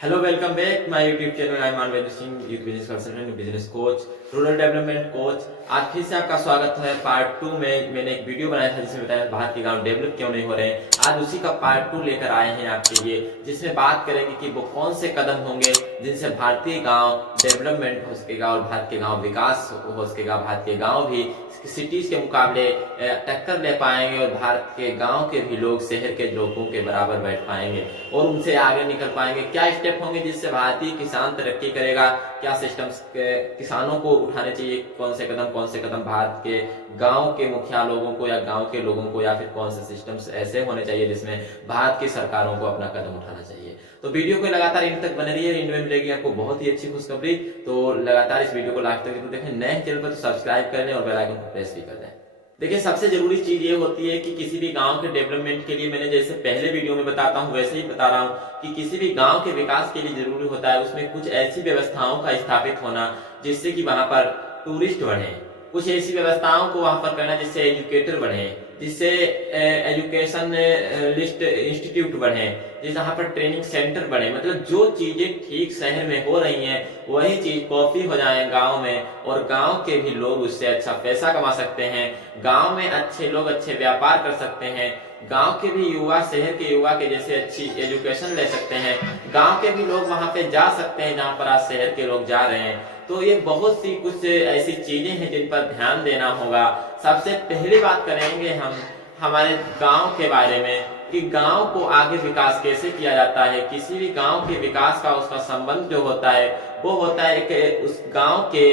Hello welcome back my YouTube channel. I Maan Vedar Singh, youth business consultant, business coach, rural development coach. आज फिर से आपका स्वागत है। पार्ट 2 में मैंने एक वीडियो बनाया था जिसमें बताया भारत के गांव डेवलप क्यों नहीं हो रहे हैं। आज उसी का पार्ट 2 लेकर आए हैं आपके लिए, जिसमें बात करेंगे कि वो कौन से कदम होंगे जिनसे भारतीय गांव डेवलपमेंट हो सकेगा और भारत के गांव विकास हो सकेगा। भारत के गांव भी सिटीज के मुकाबले टक्कर ले पाएंगे और भारत के गांव के भी लोग शहर के लोगों के बराबर बैठ पाएंगे और उनसे आगे निकल पाएंगे। क्या स्टेप होंगे जिससे भारतीय किसान तरक्की करेगा, क्या सिस्टम्स किसानों को उठाने चाहिए, कौन से कदम भारत के गांव के मुखिया लोगों को या गांव के लोगों को, या फिर कौन से सिस्टम्स ऐसे होने चाहिए जिसमें भारत की सरकारों को अपना कदम उठाना चाहिए। तो वीडियो को लगातार इन तक बने रहिए, इन में मिलेगी आपको बहुत ही अच्छी खुशखबरी। तो लगातार इस वीडियो को लास्ट तक देखें। नए चैनल पर तो सब्सक्राइब कर लें और बेल आइकन को प्रेस भी कर दें। देखिए, सबसे जरूरी चीज ये होती है कि किसी भी गांव के डेवलपमेंट के लिए, मैंने जैसे पहले वीडियो में बताता हूं वैसे ही बता रहा हूं कि किसी भी गांव के विकास के लिए जरूरी होता है उसमें कुछ ऐसी व्यवस्थाओं का स्थापित होना जिससे कि वहां पर टूरिस्ट बढ़े, कुछ ऐसी व्यवस्थाओं को वहां पर करना जिससे एजुकेटर बढ़े, जिससे एजुकेशन लिस्ट इंस्टीट्यूट बढ़े, जहां पर ट्रेनिंग सेंटर बढ़े। मतलब जो चीजें ठीक शहर में हो रही हैं वही चीज कॉपी हो जाए गांव में, और गांव के भी लोग उससे अच्छा पैसा कमा सकते हैं। गांव में अच्छे लोग अच्छे व्यापार कर सकते हैं। गांव के भी युवा शहर के युवा के जैसे अच्छी एजुकेशन ले सकते हैं। गांव के भी लोग वहां पे जा सकते हैं जहां पर आज शहर के लोग जा रहे हैं। तो ये बहुत सी कुछ ऐसी चीजें हैं जिन पर ध्यान देना होगा। सबसे पहली बात करेंगे हम हमारे गांव के बारे में कि गांव को आगे विकास कैसे किया जाता है। किसी भी गांव के विकास का उसका संबंध जो होता है वो होता है कि उस गांव के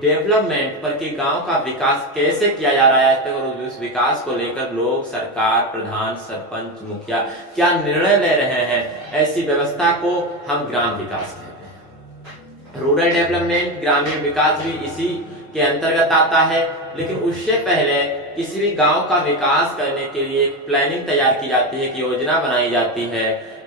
डेवलपमेंट पर, कि गांव का विकास कैसे किया जा रहा है आज तक, और उस विकास को लेकर लोग, सरकार, प्रधान, सरपंच, मुखिया क्या निर्णय ले रहे हैं। ऐसी व्यवस्था को हम ग्राम विकास कहते हैं। रूरल डेवलपमेंट, ग्रामीण विकास भी इसी के अंतर्गत आता है। लेकिन उससे पहले किसी भी गांव का विकास करने के लिए एक प्लानिंग तैयार की जाती है, कि योजना बनाई जाती है।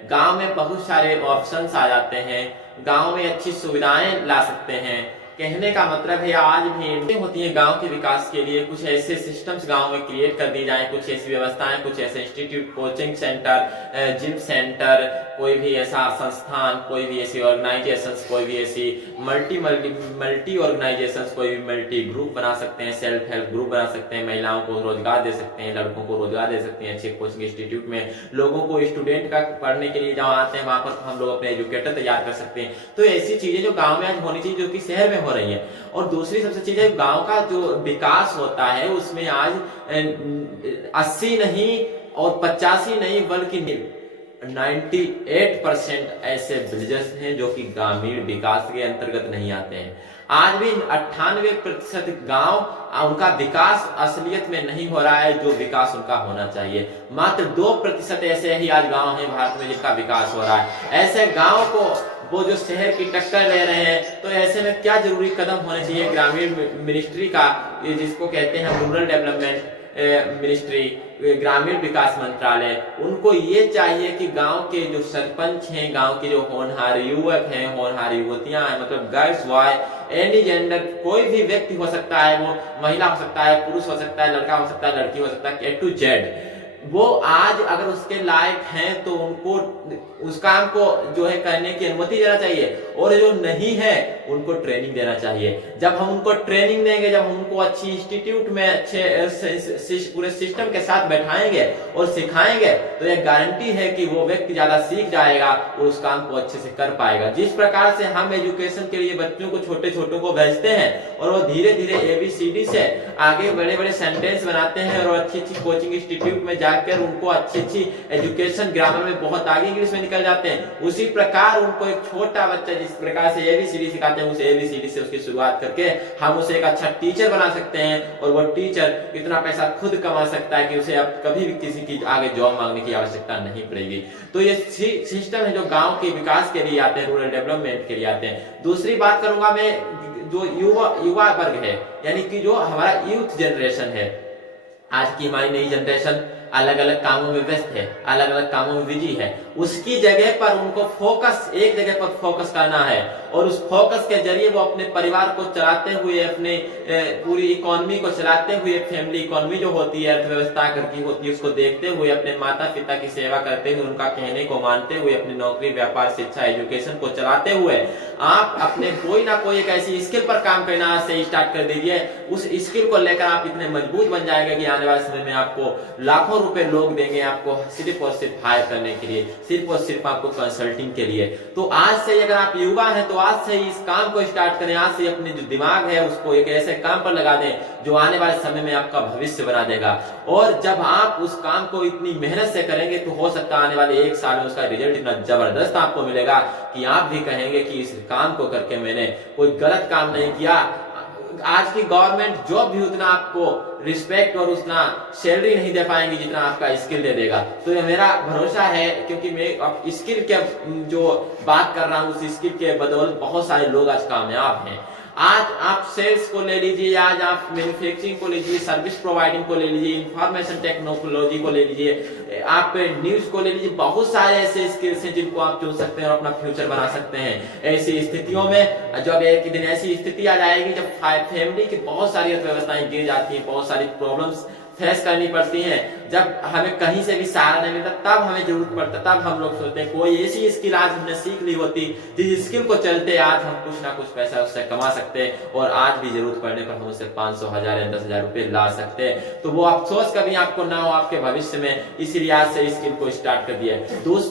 गांव में बहुत सारे ऑप्शंस आ जाते हैं, गांव में अच्छी सुविधाएं ला सकते हैं। कहने का मतलब है आज भी होती है गांव के विकास के लिए कुछ ऐसे सिस्टम्स गांव में क्रिएट कर दी जाए, कुछ ऐसी व्यवस्थाएं, कुछ ऐसे institute, coaching centre, gym centre, कोई भी ऐसा संस्थान, कोई भी ऐसी ऑर्गेनाइजेशंस, कोई भी ऐसी मल्टी ऑर्गेनाइजेशंस, कोई भी मल्टी ग्रुप बना सकते हैं, सेल्फ हेल्प ग्रुप बना सकते हैं, महिलाओं को रोजगार दे सकते हैं, लड़कों को रोजगार दे सकते हैं। अच्छे कोचिंग इंस्टीट्यूट में लोगों को, स्टूडेंट का पढ़ने के लिए जहाँ आते हैं वहां पर हम लोग अपने एजुकेटर तैयार कर सकते हैं। तो ऐसी चीजें जो गाँव में आज होनी चाहिए जो कि शहर में हो रही है। और दूसरी सबसे चीज है, गांव का जो विकास होता है उसमें आज 80 नहीं और 85 नहीं बल्कि 98% ऐसे विलेजेस हैं जो कि ग्रामीण विकास के अंतर्गत नहीं आते हैं। आज भी 98% गांव उनका विकास असलियत में नहीं हो रहा है जो विकास उनका होना चाहिए। मात्र 2% ऐसे ही आज गांव हैं भारत में जिनका विकास हो रहा है। ऐसे गांव को वो जो शहर की टक्कर ले रहे हैं, तो ऐसे में क्या जरूरी कदम होने चाहिए ग्रामीण मिनिस्ट्री का, जिसको कहते हैं रूरल डेवलपमेंट मिनिस्ट्री, ग्रामीण विकास मंत्रालय। उनको ये चाहिए कि गांव के जो सरपंच हैं, गांव के जो होनहार युवक हैं, होनहार युवतियां हैं, मतलब गर्ल्स, बॉय, एनी जेंडर, कोई भी व्यक्ति हो सकता है, वो महिला हो सकता है, पुरुष हो सकता है, लड़का हो सकता है, लड़की हो सकता है, A to Z, वो आज अगर उसके लायक हैं तो उनको उस काम को जो है करने की अनुमति देना चाहिए, और जो नहीं है उनको ट्रेनिंग देना चाहिए। जब हम उनको ट्रेनिंग देंगे, जब हम उनको अच्छी इंस्टीट्यूट में अच्छे पूरे सिस्टम के साथ बैठाएंगे और सिखाएंगे, तो यह गारंटी है कि वो व्यक्ति ज्यादा सीख जाएगा और उस काम को अच्छे से कर पाएगा। जिस प्रकार से हम एजुकेशन के लिए बच्चों को, छोटे छोटों को भेजते हैं और वो धीरे धीरे ABCD से आगे बड़े बड़े सेंटेंस बनाते हैं और अच्छी अच्छी कोचिंग इंस्टीट्यूट में जाकर उनको अच्छी अच्छी एजुकेशन, ग्रामर में बहुत आगे इंग्लिश में निकल जाते हैं, उसी प्रकार उनको एक छोटा बच्चा जिस प्रकार से ABCD सिखाते हैं, उस ABCD से उसकी शुरुआत करके हम उसे एक अच्छा टीचर बना सकते हैं। और वो टीचर इतना पैसा खुद कमा सकता है कि उसे अब कभी भी किसी की आगे जॉब मांगने की आवश्यकता नहीं पड़ेगी। तो ये सिस्टम है जो गांव के विकास के लिए आते हैं, रूरल डेवलपमेंट के लिए आते हैं। दूसरी बात करूंगा मैं, जो युवा वर्ग है, यानी कि जो हमारा यूथ जनरेशन है, आज की हमारी नई जनरेशन अलग अलग कामों में व्यस्त है, अलग अलग कामों में बिजी है। उसकी जगह पर उनको फोकस, एक जगह पर फोकस करना है और उस फोकस के जरिए वो अपने परिवार को चलाते हुए, अपने पूरी इकोनॉमी को चलाते हुए, फैमिली इकोनॉमी जो होती है, अर्थव्यवस्था घर की होती है, उसको देखते हुए, अपने माता पिता की सेवा करते हुए, उनका कहने को मानते हुए, अपनी नौकरी, व्यापार, शिक्षा, एजुकेशन को चलाते हुए आप अपने कोई ना कोई एक ऐसी स्किल पर काम करना आज से स्टार्ट कर दीजिए। उस स्किल को लेकर आप इतने मजबूत बन जाएंगे कि आने वाले समय में आपको लाखों रुपए लोग देंगे आपको सिर्फ और सिर्फ हायर करने के लिए, सिर्फ और सिर्फ आपको कंसल्टिंग के लिए। तो आज से अगर आप युवा हैं तो आज से इस काम को स्टार्ट करें, आज से अपने जो दिमाग है उसको एक ऐसे काम पर लगा दें जो आने वाले समय में आपका भविष्य बना देगा। और जब आप उस काम को इतनी मेहनत से करेंगे तो हो सकता है आने वाले 1 साल में उसका रिजल्ट इतना जबरदस्त आपको मिलेगा कि आप भी कहेंगे कि इस काम को करके मैंने कोई गलत काम नहीं किया। आज की गवर्नमेंट जॉब भी उतना आपको रिस्पेक्ट और उतना सैलरी नहीं दे पाएंगी जितना आपका स्किल दे देगा। तो ये मेरा भरोसा है, क्योंकि मैं अब स्किल के जो बात कर रहा हूँ उस स्किल के बदौलत बहुत सारे लोग आज कामयाब हैं। आज आप सेल्स को ले लीजिए, आज आप मैन्युफैक्चरिंग को लीजिए, सर्विस प्रोवाइडिंग को ले लीजिए, इंफॉर्मेशन टेक्नोलॉजी को ले लीजिए, आप न्यूज को ले लीजिए, बहुत सारे ऐसे स्किल्स हैं जिनको आप चुन सकते हैं और अपना फ्यूचर बना सकते हैं। ऐसी स्थितियों में जब एक दिन ऐसी स्थिति आ जाएगी जब फैमिली की बहुत सारी अर्थव्यवस्थाएं गिर जाती हैं, बहुत सारी प्रॉब्लम्स फेस करनी पड़ती हैं, जब हमें कहीं से भी सहारा नहीं मिलता, तब हमें जरूरत पड़ता, तब हम लोग सोचते हैं कोई ऐसी स्किल आज हमने सीख ली होती जिस स्किल को चलते आज हम कुछ ना कुछ पैसा उससे कमा सकते हैं और आज भी जरूरत पड़ने पर हम उससे 500, 1000 या 10,000 रुपए ला सकते हैं। तो वो अफसोस कभी आपको ना हो आपके भविष्य में, इसीलिए आज से स्किल को स्टार्ट कर दिया।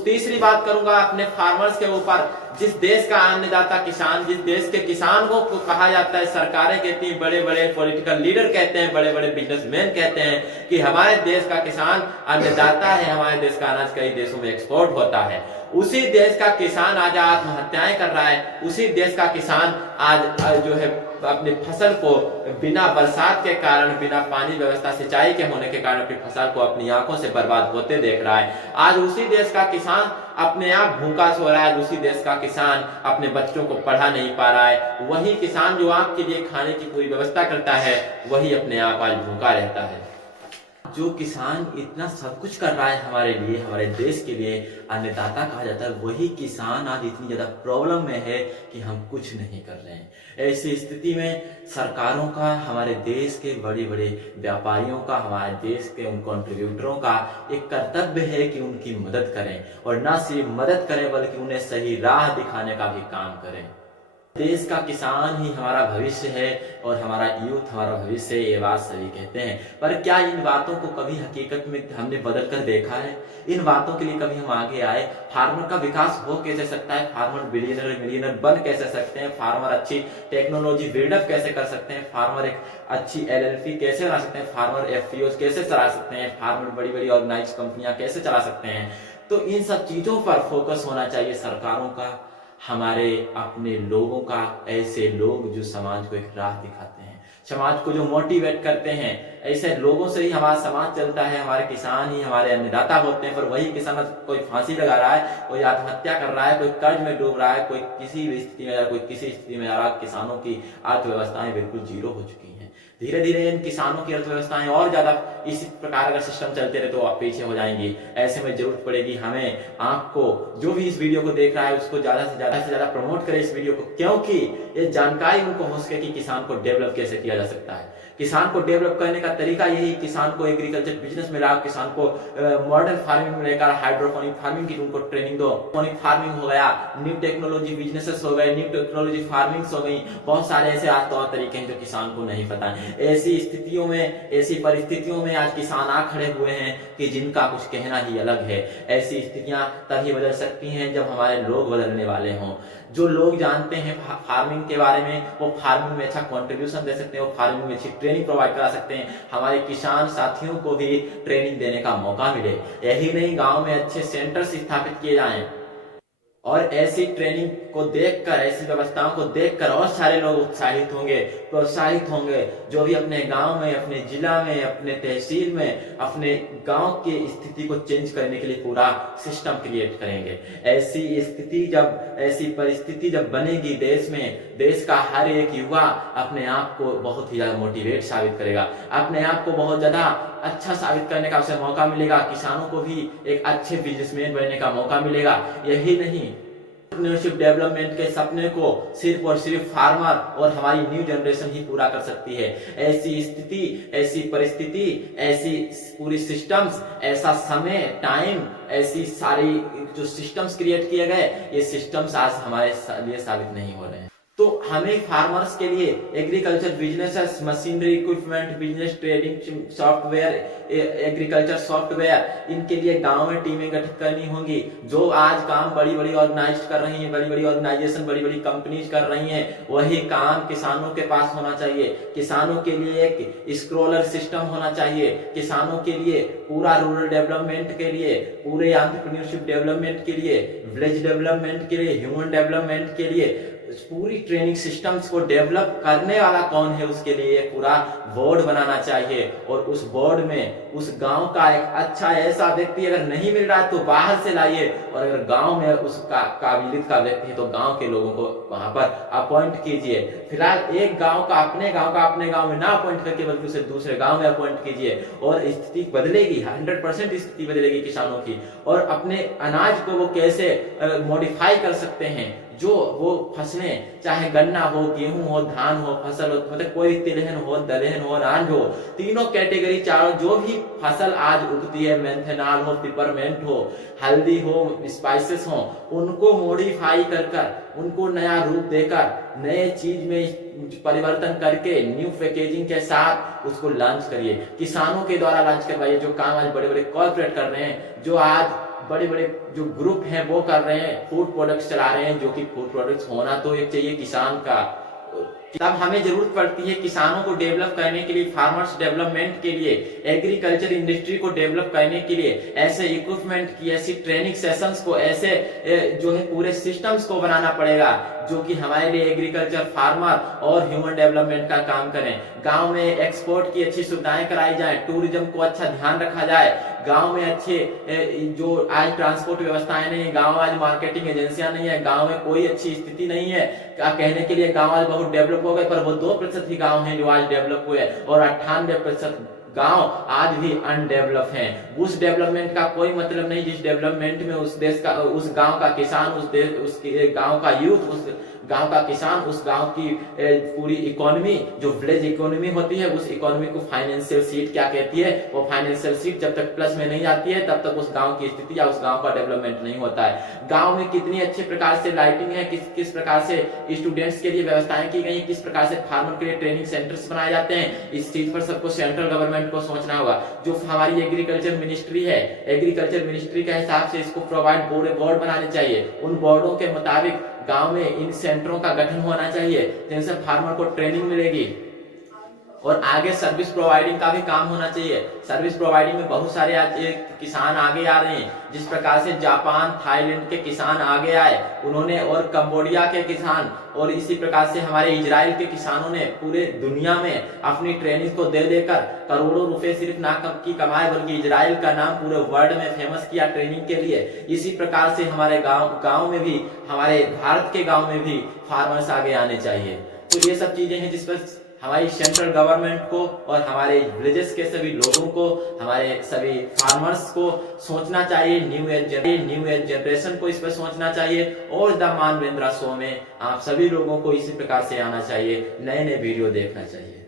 तीसरी बात करूंगा अपने फार्मर्स के ऊपर। जिस देश का अन्नदाता किसान, जिस देश के किसान को कहा जाता है, सरकारें कहती हैं, बड़े बड़े पॉलिटिकल लीडर कहते हैं, बड़े बड़े बिजनेसमैन कहते हैं कि हमारे देश का किसान अन्नदाता है, हमारे देश का अनाज कई देशों में एक्सपोर्ट होता है। उसी देश का किसान आज आत्महत्याएं कर रहा है, उसी देश का किसान आज जो है अपनी फसल को बिना बरसात के कारण, बिना पानी व्यवस्था, सिंचाई के होने के कारण अपनी फसल को अपनी आंखों से बर्बाद होते देख रहा है। आज उसी देश का किसान अपने आप भूखा सो रहा है, उसी देश का किसान अपने बच्चों को पढ़ा नहीं पा रहा है। वही किसान जो आपके लिए खाने की पूरी व्यवस्था करता है, वही अपने आप आज भूखा रहता है। जो किसान इतना सब कुछ कर रहा है हमारे लिए, हमारे देश के लिए, अन्नदाता कहा जाता है, वही किसान आज इतनी ज्यादा प्रॉब्लम में है कि हम कुछ नहीं कर रहे हैं। ऐसी स्थिति में सरकारों का, हमारे देश के बड़े बड़े व्यापारियों का, हमारे देश के उन कंट्रीब्यूटरों का एक कर्तव्य है कि उनकी मदद करें, और ना सिर्फ मदद करें बल्कि उन्हें सही राह दिखाने का भी काम करें। देश का किसान ही हमारा भविष्य है और हमारा यूथ हमारा भविष्य है, ये बात सभी कहते हैं। पर क्या इन बातों को कभी हकीकत में हमने बदल कर देखा है? इन बातों के लिए कभी हम आगे आए? फार्मर का विकास हो कैसे सकता है? फार्मर बिलियनर मिलियनर बन कैसे सकते हैं? फार्मर अच्छी टेक्नोलॉजी बिल्डअप कैसे कर सकते हैं? फार्मर एक अच्छी LLP कैसे बना सकते हैं? फार्मर FPOs कैसे चला सकते हैं? फार्मर बड़ी बड़ी ऑर्गेनाइज कंपनियां कैसे चला सकते हैं? तो इन सब चीजों पर फोकस होना चाहिए सरकारों का, हमारे अपने लोगों का, ऐसे लोग जो समाज को एक राह दिखाते हैं, समाज को जो मोटिवेट करते हैं। ऐसे लोगों से ही हमारा समाज चलता है, हमारे किसान ही हमारे अन्नदाता होते हैं। पर वही किसान कोई फांसी लगा रहा है, कोई आत्महत्या कर रहा है, कोई कर्ज में डूब रहा है, कोई किसी भी स्थिति में, कोई किसी स्थिति में आ रहा। किसानों की अर्थव्यवस्थाएं बिल्कुल जीरो हो चुकी हैं। धीरे धीरे इन किसानों की अर्थव्यवस्थाएं और ज्यादा इसी प्रकार अगर सिस्टम चलते रहे तो आप पीछे हो जाएंगी। ऐसे में जरूरत पड़ेगी हमें, आपको, जो भी इस वीडियो को देख रहा है उसको ज्यादा से ज्यादा प्रमोट करे इस वीडियो को, क्योंकि ये जानकारी उनको हो सके कि किसान को डेवलप कैसे किया जा सकता है। किसान को डेवलप करने का तरीका यही, किसान को एग्रीकल्चर बिजनेस में लाओ, किसान को मॉडर्न फार्मिंग में लेकर हाइड्रोपोनिक फार्मिंग की उनको ट्रेनिंग दो। पोनिक फार्मिंग हो गया, न्यू टेक्नोलॉजी बिजनेसेस हो गए, न्यू टेक्नोलॉजी फार्मिंग्स हो गई, बहुत सारे ऐसे आज तौर तरीके हैं जो किसान को नहीं पता है। ऐसी स्थितियों में, ऐसी परिस्थितियों में आज किसान आ खड़े हुए हैं कि जिनका कुछ कहना ही अलग है। ऐसी स्थितियां तभी बदल सकती हैं जब हमारे लोग बदलने वाले हों। जो लोग जानते हैं फार्मिंग के बारे में, वो फार्मिंग में अच्छा कंट्रीब्यूशन दे सकते हैं, वो फार्मिंग में अच्छी ट्रेनिंग प्रोवाइड करा सकते हैं। हमारे किसान साथियों को भी ट्रेनिंग देने का मौका मिले। यही नहीं, गांव में अच्छे सेंटर्स स्थापित किए जाएं और ऐसी ट्रेनिंग को देखकर, ऐसी व्यवस्थाओं को देखकर और सारे लोग उत्साहित होंगे, प्रोत्साहित होंगे, जो भी अपने गांव में, अपने जिला में, अपने तहसील में, अपने गांव की स्थिति को चेंज करने के लिए पूरा सिस्टम क्रिएट करेंगे। ऐसी स्थिति जब, ऐसी परिस्थिति जब बनेगी देश में, देश का हर एक युवा अपने आप को बहुत ही ज्यादा मोटिवेट साबित करेगा, अपने आप को बहुत ज्यादा अच्छा साबित करने का उसे मौका मिलेगा, किसानों को भी एक अच्छे बिजनेसमैन बनने का मौका मिलेगा। यही नहीं, एंटरप्रेन्योरशिप डेवलपमेंट के सपने को सिर्फ और सिर्फ फार्मर और हमारी न्यू जनरेशन ही पूरा कर सकती है। ऐसी स्थिति, ऐसी परिस्थिति, ऐसी पूरी सिस्टम्स, ऐसा समय, टाइम, ऐसी सारी जो सिस्टम्स क्रिएट किए गए, ये सिस्टम्स आज हमारे लिए साबित नहीं हो रहे हैं। तो हमें फार्मर्स के लिए agriculture businesses, machinery, equipment business, trading software, agriculture software, इनके लिए गांव में टीमें गठित करनी होंगी। जो आज काम बड़ी बड़ी ऑर्गेनाइज कर रही हैं, बड़ी बड़ी ऑर्गेनाइजेशन, बड़ी बड़ी कंपनीज कर रही हैं, वही काम किसानों के पास होना चाहिए। किसानों के लिए एक स्क्रॉलर सिस्टम होना चाहिए। किसानों के लिए पूरा रूरल डेवलपमेंट के लिए, पूरे एंटरप्रेन्योरशिप डेवलपमेंट के लिए, विलेज डेवलपमेंट के लिए, ह्यूमन डेवलपमेंट के लिए पूरी ट्रेनिंग सिस्टम्स को डेवलप करने वाला कौन है, उसके लिए पूरा बोर्ड बनाना चाहिए। और उस बोर्ड में उस गांव का एक अच्छा ऐसा व्यक्ति अगर नहीं मिल रहा है तो बाहर से लाइए, और अगर गांव में उसका काबिलियत का व्यक्ति है तो गांव के लोगों को वहां पर अपॉइंट कीजिए। फिलहाल एक गांव का अपने गांव में ना अपॉइंट करके बल्कि उसे दूसरे गांव में अपॉइंट कीजिए, और स्थिति बदलेगी, 100% स्थिति बदलेगी किसानों की। और अपने अनाज को वो कैसे मॉडिफाई कर सकते हैं, जो वो फसलें, चाहे गन्ना हो, गेहूं हो, धान हो, फसल हो, मतलब कोई तिलहन हो, दलहन हो, अनाज हो, तीनों कैटेगरी, चारों जो भी फसल आज उगती है, मेंथेनॉल हो, पिपरमेंट हो, हल्दी हो, स्पाइसेस हो, उनको मॉडिफाई कर उनको नया रूप देकर, नए चीज में परिवर्तन करके, न्यू पैकेजिंग के साथ उसको लॉन्च करिए। किसानों के द्वारा लॉन्च करवाइए। जो काम आज बड़े बड़े कॉर्पोरेट कर रहे हैं, जो आज बड़े बड़े जो ग्रुप हैं वो कर रहे हैं, फूड प्रोडक्ट्स चला रहे हैं, जो कि फूड प्रोडक्ट्स होना तो एक चाहिए किसान का। तब हमें जरूरत पड़ती है किसानों को डेवलप करने के लिए, फार्मर्स डेवलपमेंट के लिए, एग्रीकल्चर इंडस्ट्री को डेवलप करने के लिए ऐसे इक्विपमेंट की, ऐसी ट्रेनिंग सेशंस को, ऐसे जो है पूरे सिस्टम्स को बनाना पड़ेगा जो कि हमारे लिए एग्रीकल्चर, फार्मर और ह्यूमन डेवलपमेंट का काम करें। गांव में एक्सपोर्ट की अच्छी सुविधाएं कराई जाए, टूरिज्म को अच्छा ध्यान रखा जाए, गांव में अच्छे जो आज ट्रांसपोर्ट व्यवस्थाएं नहीं है, गांव आज मार्केटिंग एजेंसियां नहीं है, गांव में कोई अच्छी स्थिति नहीं है। कहने के लिए गांव आज बहुत डेवलप हो गए, पर वो 2% ही गांव हैं जो आज डेवलप हुए, और 98% गांव आज भी अनडेवलप हैं। उस डेवलपमेंट का कोई मतलब नहीं जिस डेवलपमेंट में उस देश का, उस गांव का किसान, उस गांव का यूथ, उस गांव का किसान, उस गांव की पूरी इकोनॉमी, जो विलेज इकोनॉमी होती है, उस इकोनॉमी को फाइनेंशियल सीट क्या कहती है, वो फाइनेंशियल सीट जब तक प्लस में नहीं जाती है तब तक उस गांव की स्थिति या उस गांव का डेवलपमेंट नहीं होता है। गांव में कितनी अच्छे प्रकार से लाइटिंग है, किस प्रकार से स्टूडेंट्स के लिए व्यवस्थाएं की गई, किस प्रकार से फार्मर के लिए ट्रेनिंग सेंटर्स बनाए जाते हैं, इस चीज पर सबको सेंट्रल गवर्नमेंट को सोचना होगा। जो हमारी एग्रीकल्चर मिनिस्ट्री है, एग्रीकल्चर मिनिस्ट्री के हिसाब से इसको प्रोवाइड बोर्ड बनाने चाहिए। उन बोर्डों के मुताबिक गांव में इन सेंटरों का गठन होना चाहिए जिनसे फार्मर को ट्रेनिंग मिलेगी, और आगे सर्विस प्रोवाइडिंग का भी काम होना चाहिए। सर्विस प्रोवाइडिंग में बहुत सारे आज किसान आगे आ रहे हैं, जिस प्रकार से जापान, थाईलैंड के किसान आगे आए उन्होंने, और कंबोडिया के किसान, और इसी प्रकार से हमारे इजराइल के किसानों ने पूरे दुनिया में अपनी ट्रेनिंग को दे देकर करोड़ों रुपए सिर्फ ना की कमाए, बल्कि इजराइल का नाम पूरे वर्ल्ड में फेमस किया ट्रेनिंग के लिए। इसी प्रकार से हमारे गांव में भी, हमारे भारत के गांव में भी फार्मर्स आगे आने चाहिए। तो ये सब चीजें हैं जिस पर हमारी सेंट्रल गवर्नमेंट को और हमारे विलेजेस के सभी लोगों को, हमारे सभी फार्मर्स को सोचना चाहिए। न्यू एज जनरेशन को इस पर सोचना चाहिए, और द मानवेंद्र शो में आप सभी लोगों को इसी प्रकार से आना चाहिए, नए नए वीडियो देखना चाहिए।